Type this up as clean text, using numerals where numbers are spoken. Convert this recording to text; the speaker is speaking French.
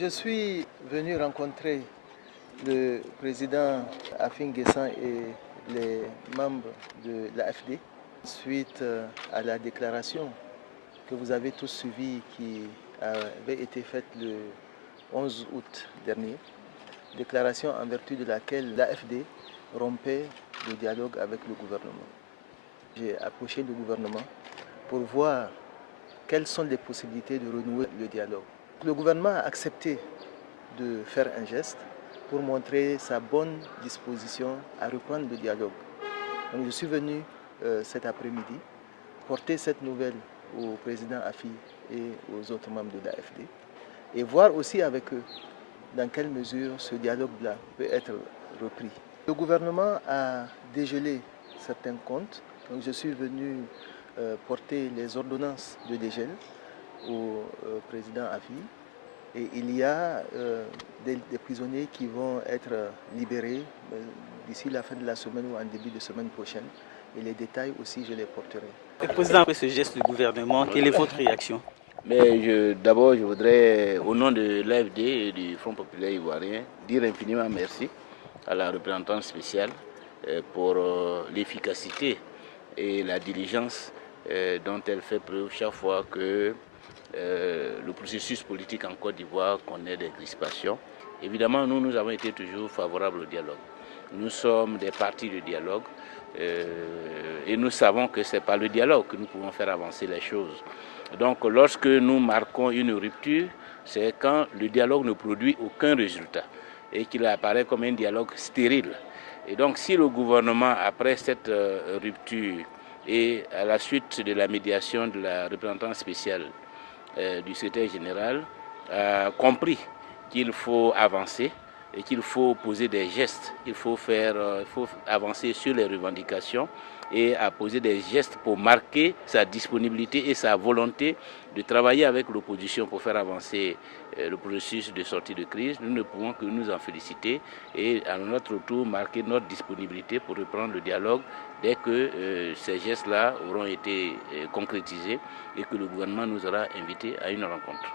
Je suis venu rencontrer le président Afin Guessan et les membres de l'AFD suite à la déclaration que vous avez tous suivie qui avait été faite le 11 août dernier. Déclaration en vertu de laquelle l'AFD rompait le dialogue avec le gouvernement. J'ai approché le gouvernement pour voir quelles sont les possibilités de renouer le dialogue. Le gouvernement a accepté de faire un geste pour montrer sa bonne disposition à reprendre le dialogue. Donc je suis venu cet après-midi porter cette nouvelle au président Afi et aux autres membres de l'AFD et voir aussi avec eux dans quelle mesure ce dialogue-là peut être repris. Le gouvernement a dégelé certains comptes, donc je suis venu porter les ordonnances de dégel au président Afi. Et il y a des prisonniers qui vont être libérés d'ici la fin de la semaine ou en début de semaine prochaine. Et les détails aussi, je les porterai. Président, après ce geste du gouvernement, quelle est votre réaction? D'abord, je voudrais, au nom de l'AFD et du Front populaire ivoirien, dire infiniment merci à la représentante spéciale pour l'efficacité et la diligence dont elle fait preuve chaque fois que le processus politique en Côte d'Ivoire connaît des crispations. Évidemment, nous avons été toujours favorables au dialogue. Nous sommes des partis de dialogue et nous savons que ce n'est pas le dialogue que nous pouvons faire avancer les choses. Donc lorsque nous marquons une rupture, c'est quand le dialogue ne produit aucun résultat et qu'il apparaît comme un dialogue stérile. Et donc si le gouvernement, après cette rupture et à la suite de la médiation de la représentante spéciale du secrétaire général, a compris qu'il faut avancer et qu'il faut poser des gestes, il faut avancer sur les revendications et à poser des gestes pour marquer sa disponibilité et sa volonté de travailler avec l'opposition pour faire avancer le processus de sortie de crise. Nous ne pouvons que nous en féliciter et à notre tour marquer notre disponibilité pour reprendre le dialogue dès que ces gestes-là auront été concrétisés et que le gouvernement nous aura invités à une rencontre.